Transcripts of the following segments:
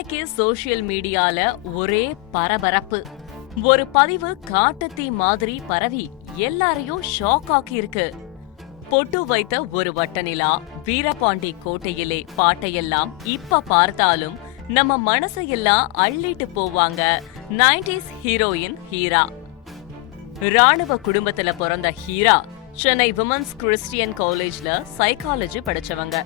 இன்னைக்கு சோசியல் மீடியால ஒரே பரபரப்பு. ஒரு பதிவு காட்டுத்தீ மாதிரி பரவி எல்லாரையும் ஷாக் ஆக்கி இருக்கு. பொட்டு வைத்த ஒரு வட்டநிலா, வீரபாண்டி கோட்டையிலே பாட்டையெல்லாம் இப்ப பார்த்தாலும் நம்ம மனசையெல்லாம் அள்ளிட்டு போவாங்க 90s ஹீரோயின் ஹீரா. ராணுவ குடும்பத்துல பிறந்த ஹீரா சென்னை விமன்ஸ் கிறிஸ்டியன் காலேஜ்ல சைக்காலஜி படிச்சவங்க.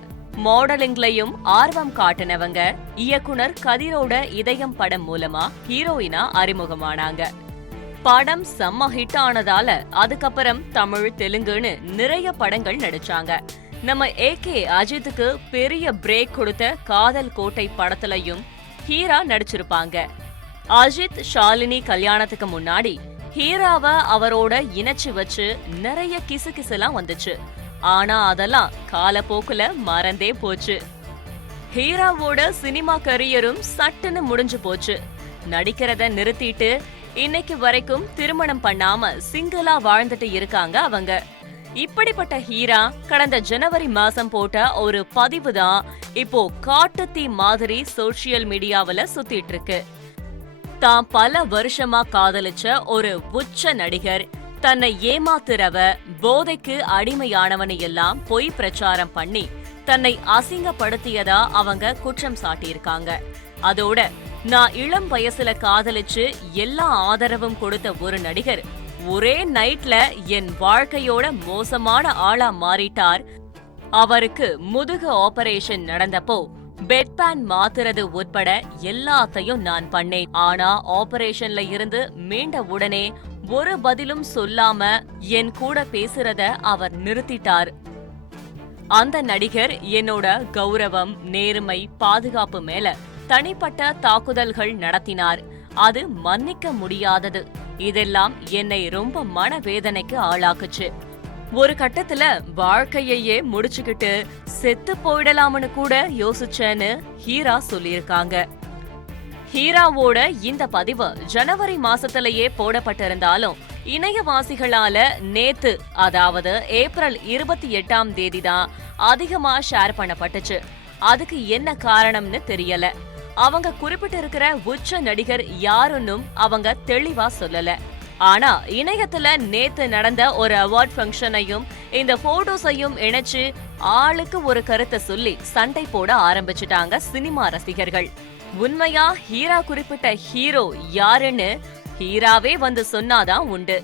மாடலிங்லயும் ஆர்வம் காட்டினவங்க. இயக்குனர் கதிரோட இதயம் படம் மூலமா ஹீரோயினா அறிமுகமானாங்க. படம் செம்ம ஹிட் ஆனதால அதுக்கப்புறம் தமிழ், தெலுங்குன்னு நிறைய படங்கள் நடிச்சாங்க. நம்ம ஏகே அஜித்துக்கு பெரிய பிரேக் கொடுத்த காதல் கோட்டை படத்துலயும் ஹீரா நடிச்சிருப்பாங்க. அஜித் ஷாலினி கல்யாணத்துக்கு முன்னாடி ஹீராவ அவரோட இணைச்சு வச்சு நிறைய கிசுகிசுலாம் வந்துச்சு. ஆனா அதெல்லாம் காலப்போக்குல மறந்தே போச்சு. ஹீராவோட சினிமா கரியரும் சட்டுன்னு முடிஞ்சு போச்சு. நடிக்கிறத நிறுத்திட்டு இன்னைக்கு வரைக்கும் திருமணம் பண்ணாம சிங்கிளா வாழ்ந்துட்டு இருக்காங்க அவங்க. இப்படிப்பட்ட ஹீரா கடந்த ஜனவரி மாசம் போட்ட ஒரு பதிவு தான் இப்போ காட்டுத்தீ மாதிரி சோசியல் மீடியாவில சுத்திட்டு இருக்கு. தான் பல வருஷமா காதலிச்ச ஒரு உச்ச நடிகர் தன்னை ஏமாத்துறவ, போதைக்கு அடிமையானவனை எல்லாம் பொய் பிரச்சாரம் பண்ணி தன்னை அசிங்கப்படுத்தியதா அவங்க குற்றம் சாட்டியிருக்காங்க. அதோட நான் இளம் வயசுல காதலிச்சு எல்லா ஆதரவும் கொடுத்த ஒரு நடிகர் ஒரே நைட்ல என் வாழ்க்கையோட மோசமான ஆளா மாறிட்டார். அவருக்கு முதுகு ஆபரேஷன் நடந்தப்போ பெட்பேன் மாத்துறது உட்பட எல்லாத்தையும் நான் பண்ணேன். ஆனா ஆபரேஷன்ல இருந்து மீண்ட உடனே ஒரு பதிலும் சொல்லாம என் கூட பேசுறத அவர் நிறுத்திட்டார். அந்த நடிகர் என்னோட கௌரவம், நேர்மை, பாதுகாப்பு மேல தனிப்பட்ட தாக்குதல்கள் நடத்தினார். அது மன்னிக்க முடியாதது. இதெல்லாம் என்னை ரொம்ப மனவேதனைக்கு ஆளாக்குச்சு. ஒரு கட்டத்துல வாழ்க்கையே முடிச்சுக்கிட்டு செத்து போயிடலாம்னு கூட யோசிச்சேன்னு ஹீரா சொல்லியிருக்காங்க. ஹீராவோட இந்த பதிவு ஜனவரி மாசத்திலேயே போடப்பட்டிருந்தாலும் இணையவாசிகளால நேத்து, அதாவது ஏப்ரல் 28ஆம் தேதி தான் அதிகமா ஷேர் பண்ணப்பட்டுச்சு. அதுக்கு என்ன காரணம்னு தெரியல. அவங்க குறிப்பிட்டிருக்கிற உச்ச நடிகர் யாருன்னும் அவங்க தெளிவா சொல்லல. ஆனா இணையத்துல நேத்து நடந்த ஒரு அவார்ட் ஃபங்க்ஷனையும் இந்த போட்டோஸையும் இணைச்சு ஆளுக்கு ஒரு கருத்தை சொல்லி சண்டை போட ஆரம்பிச்சுட்டாங்க சினிமா ரசிகர்கள். உண்மையா ஹீரா குறிப்பிட்ட ஹீரோ யாருன்னு ஹீராவே வந்து சொன்னாதான் உண்டு.